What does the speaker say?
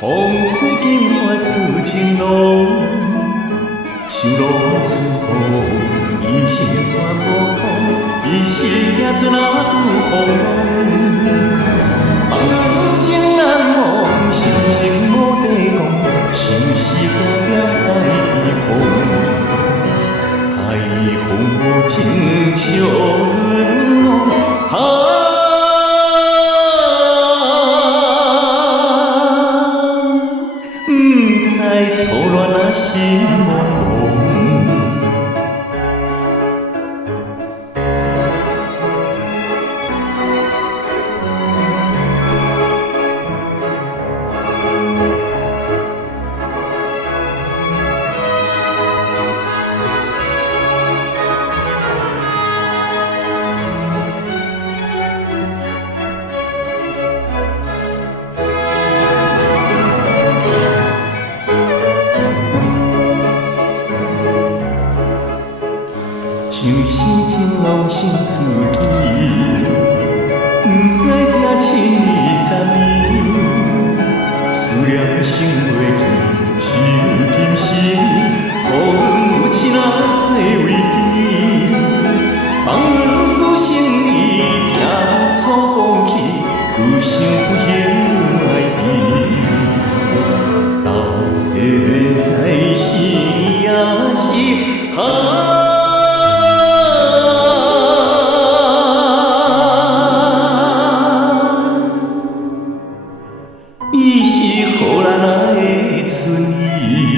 风吹金花似情浓，想落春风，人生全无通，一世也准啊拄风浪。放阮情难忘，心情无地讲，心事不了海风，海风无情笑阮梦。错乱啊，心朦胧。像心情拢想出去，不知影千里十里，思念想袂去，像今时，予阮有情仔找位置，放阮思心意，行错讲去，余生不嫌爱悲，到现在是也是伊是予咱的春意。